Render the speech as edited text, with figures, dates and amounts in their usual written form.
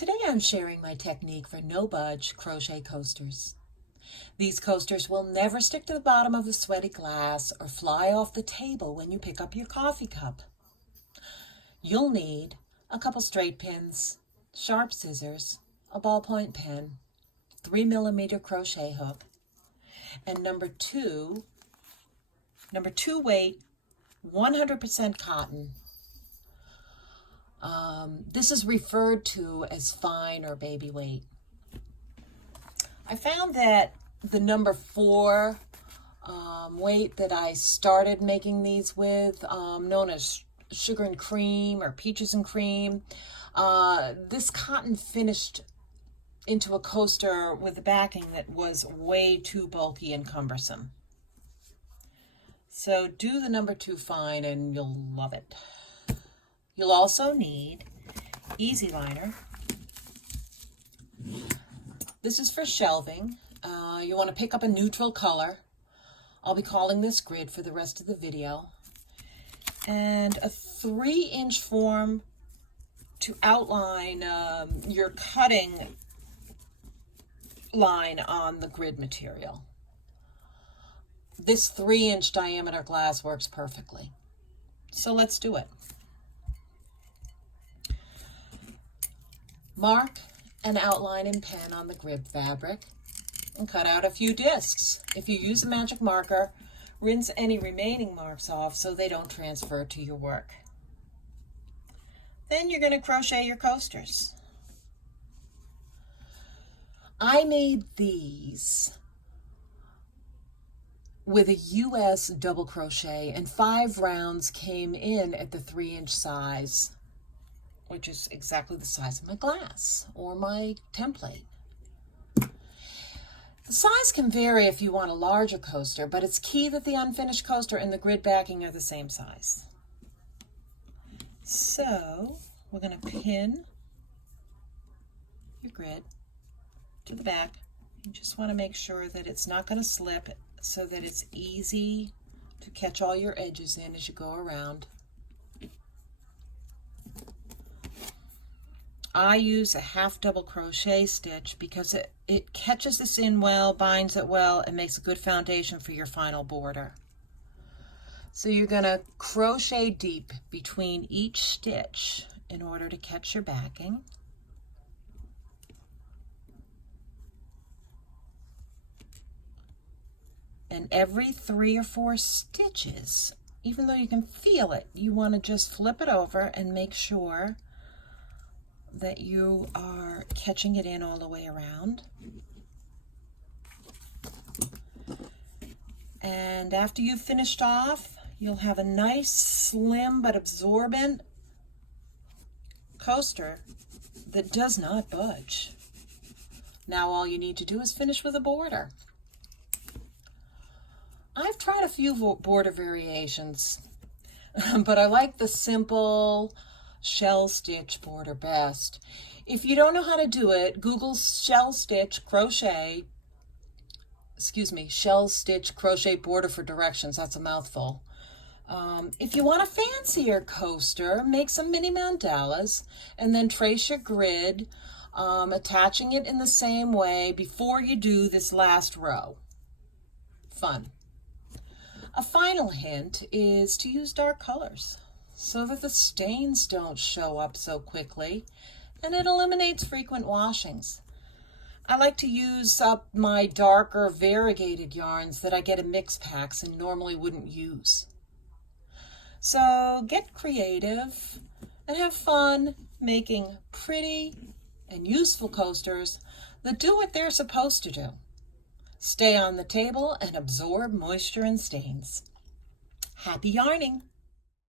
Today I'm sharing my technique for no-budge crochet coasters. These coasters will never stick to the bottom of a sweaty glass or fly off the table when you pick up your coffee cup. You'll need a couple straight pins, sharp scissors, a ballpoint pen, 3mm crochet hook, and number two weight, 100% cotton. This is referred to as fine or baby weight. I found that the number 4 weight that I started making these with, known as sugar and cream or peaches and cream, this cotton finished into a coaster with a backing that was way too bulky and cumbersome. So do the number 2 fine and you'll love it. You'll also need easy liner. This is for shelving. You want to pick up a neutral color. I'll be calling this grid for the rest of the video. And a 3-inch form to outline your cutting line on the grid material. This 3-inch diameter glass works perfectly. So let's do it. Mark an outline in pen on the grid fabric and cut out a few discs. If you use a magic marker, rinse any remaining marks off so they don't transfer to your work. Then you're going to crochet your coasters. I made these with a US double crochet, and 5 rounds came in at the 3-inch size, which is exactly the size of my glass or my template. The size can vary if you want a larger coaster, but it's key that the unfinished coaster and the grid backing are the same size. So we're going to pin your grid to the back. You just want to make sure that it's not going to slip so that it's easy to catch all your edges in as you go around. I use a half double crochet stitch because it catches this in well, binds it well, and makes a good foundation for your final border. So you're going to crochet deep between each stitch in order to catch your backing. And every 3 or 4 stitches, even though you can feel it, you want to just flip it over and make sure that you are catching it in all the way around. And after you've finished off, you'll have a nice, slim but absorbent coaster that does not budge. Now all you need to do is finish with a border. I've tried a few border variations, but I like the simple shell stitch border best. If you don't know how to do it, Google shell stitch crochet border for directions. That's a mouthful. If you want a fancier coaster, make some mini mandalas and then trace your grid, attaching it in the same way before you do this last row. Fun. A final hint is to use dark colors so that the stains don't show up so quickly, and it eliminates frequent washings. I like to use up my darker variegated yarns that I get in mix packs and normally wouldn't use. So get creative and have fun making pretty and useful coasters that do what they're supposed to do. Stay on the table and absorb moisture and stains. Happy yarning!